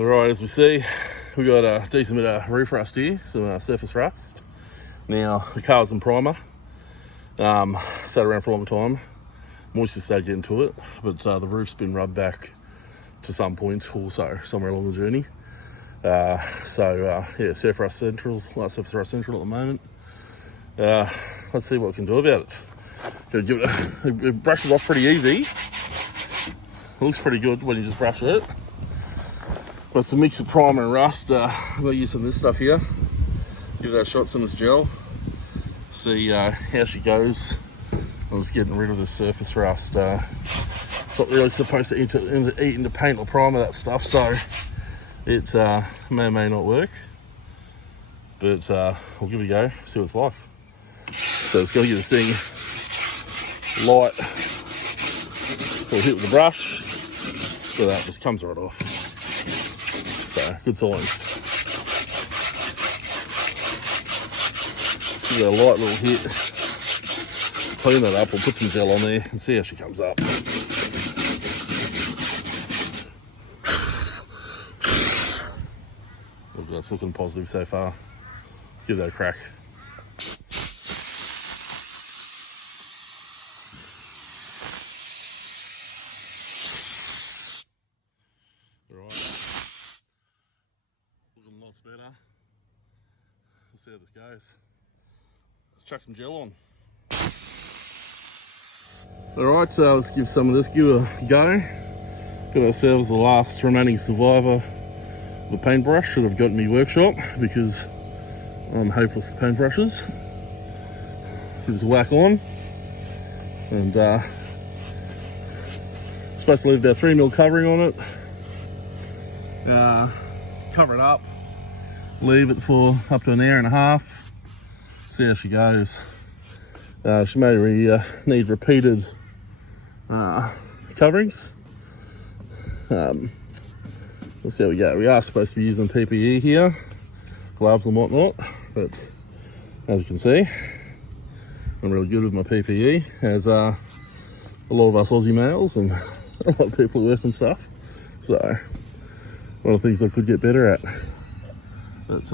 Alright, as we see, we got a decent bit of roof rust here, some surface rust. Now, the car's in primer. Sat around for a long time. Moisture started getting to it, but the roof's been rubbed back to some point also, somewhere along the journey. Yeah, surface rust central at the moment. Let's see what we can do about it. Gonna give it brush it off pretty easy. It looks pretty good when you just brush it. But it's a mix of primer and rust. I'm going to use some of this stuff here. Give it a shot, some of this gel. See how she goes. I was getting rid of the surface rust. It's not really supposed to eat into paint or primer, that stuff, so it may or may not work. But we'll give it a go, see what it's like. So it's got to get this thing light. We'll hit with the brush. So that just comes right off. So, good signs. Just give it a light little hit. Clean that up, we'll put some gel on there and see how she comes up. Look, that's looking positive so far. Let's give that a crack. Lots better. Let's see how this goes. Let's chuck some gel on. Alright, so let's give some of this a go. Got ourselves the last remaining survivor of the paintbrush that I've got in my workshop because I'm hopeless with paintbrushes. Give this a whack on. And supposed to leave about 3mm covering on it. Cover it up. Leave it for up to an hour and a half. See how she goes. She may need repeated coverings. We'll see how we go. We are supposed to be using PPE here, gloves and whatnot, but as you can see, I'm really good with my PPE, as a lot of us Aussie males and a lot of people work and stuff. So, one of the things I could get better at. It's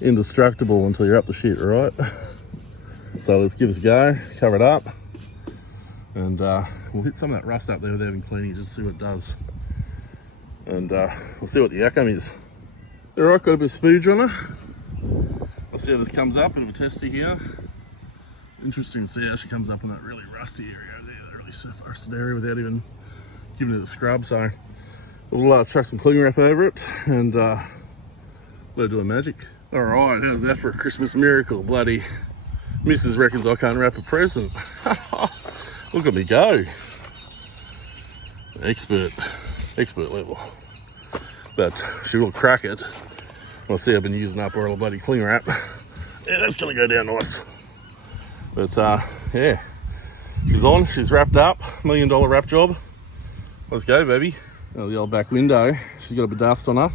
indestructible until you're up to shit, right? So let's give this a go, cover it up, and we'll hit some of that rust up there without even cleaning, just to see what it does. And we'll see what the outcome is. Alright, got a bit of spooge on her. Let's see how this comes up, bit of a tester here. Interesting to see how she comes up in that really rusty area there, that really surface area without even giving it a scrub. So we'll chuck some cling wrap over it and let her do a magic. Alright, how's that for a Christmas miracle? Bloody Mrs. reckons I can't wrap a present. Look at me go. Expert level. But she will crack it. I'll see I've been using up all the bloody cling wrap. Yeah, that's gonna go down nice. But yeah, she's on, she's wrapped up. $1 million wrap job. Let's go, baby. Oh, the old back window, she's got a bit of dust on her.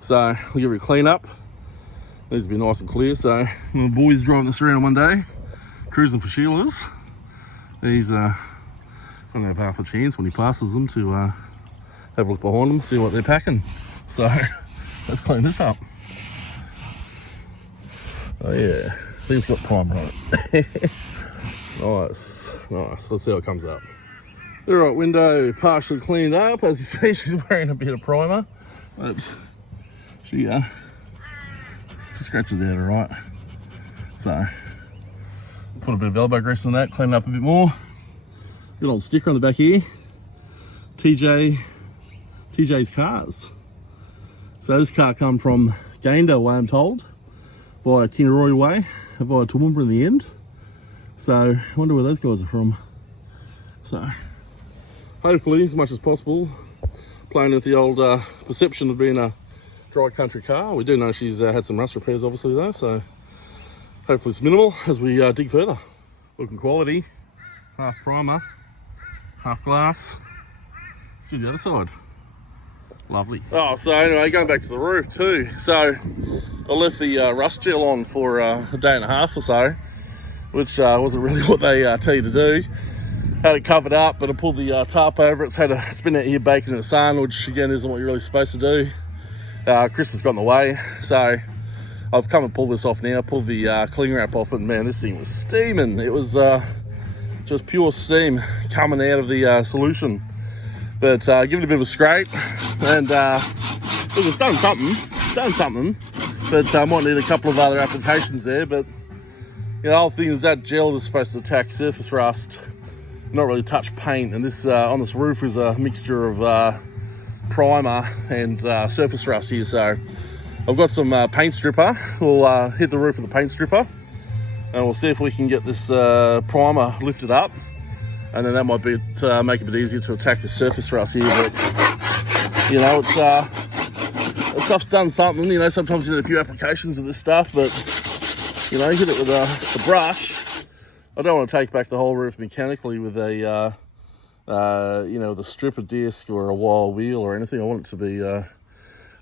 So we'll give her a clean up. Needs to be nice and clear. So my boys driving this around one day, cruising for Sheila's. He's don't have half a chance when he passes them to have a look behind them, see what they're packing. So let's clean this up. Oh yeah, thing's got primer on it. Nice. Let's see how it comes up. Alright, window partially cleaned up. As you see, she's wearing a bit of primer, but she scratches out alright. So put a bit of elbow grease on that, clean it up a bit more. Good old sticker on the back here. TJ's Cars. So this car come from Gayndah way, I'm told, via Kingaroy way, via Toowoomba in the end. So I wonder where those guys are from. So hopefully, as much as possible, playing with the old perception of being a dry country car. We do know she's had some rust repairs obviously though, so hopefully it's minimal as we dig further. Looking quality, half primer, half glass. Let's do the other side. Lovely. Oh, so anyway, going back to the roof too. So I left the rust gel on for a day and a half or so, which wasn't really what they tell you to do. Had it covered up, but I pulled the tarp over it. It's been out here baking in the sun, which again isn't what you're really supposed to do. Christmas got in the way, so I've come and pulled this off now. Pulled the cling wrap off it, and man, this thing was steaming. It was just pure steam coming out of the solution. But give it a bit of a scrape, and look, it's done something. But I might need a couple of other applications there. But the whole thing is that gel is supposed to attack surface rust, not really touch paint. And this on this roof is a mixture of primer and surface rust here. So I've got some paint stripper. We'll hit the roof with a paint stripper, and we'll see if we can get this primer lifted up. And then that might be to make it a bit easier to attack the surface rust here. But you know, it's the stuff's done something. You know, sometimes you need a few applications of this stuff, but you know, hit it with a brush. I don't want to take back the whole roof mechanically with a you know, with a stripper disc or a wire wheel or anything. I want it to be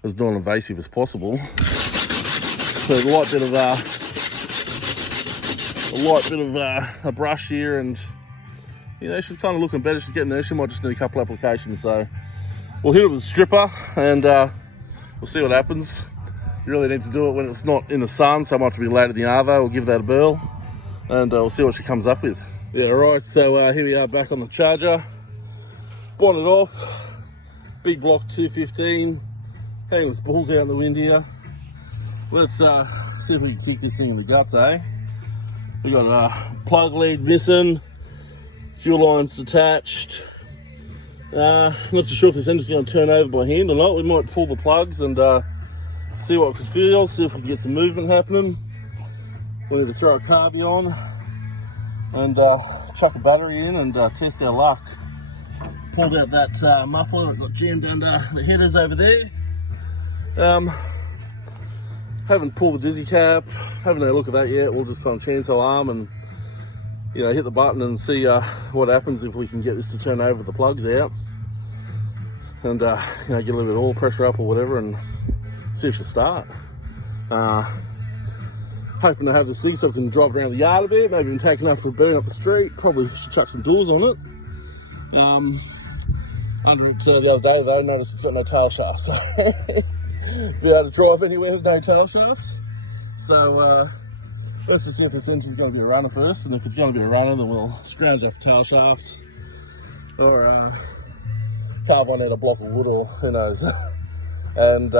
as non-invasive as possible. So a light bit of a brush here, and you know, she's kind of looking better. She's getting there. She might just need a couple applications. So we'll hit it with a stripper, and we'll see what happens. You really need to do it when it's not in the sun, so I might have to be late at the arvo. We'll give that a burl, and we'll see what she comes up with. Yeah, right, so here we are back on the Charger. Bonnet off, big block 215. Hanging this balls out in the wind here. Let's see if we can kick this thing in the guts, eh? We got a plug lead missing, fuel lines detached. Not too sure if this engine's going to turn over by hand or not. We might pull the plugs and see what we can feel, see if we can get some movement happening. We need to throw a carby on and chuck a battery in and test our luck. Pulled out that muffler that got jammed under the headers over there. Haven't pulled the dizzy cap, haven't had a look at that yet. We'll just kind of chainsaw arm and, you know, hit the button and see what happens if we can get this to turn over with the plugs out, and you know, get a little bit of oil pressure up or whatever, and see if she'll start. Hoping to have this thing so I can drive around the yard a bit, maybe even take enough for a burn up the street. Probably should chuck some doors on it. Under it the other day though, noticed it's got no tail shaft, so be able to drive anywhere with no tail shaft. So let's just see if this engine's going to be a runner first, and if it's going to be a runner, then we'll scrounge up the tail shaft, or carbon out a block of wood, or who knows. And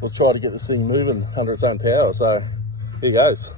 we'll try to get this thing moving under its own power. So here goes.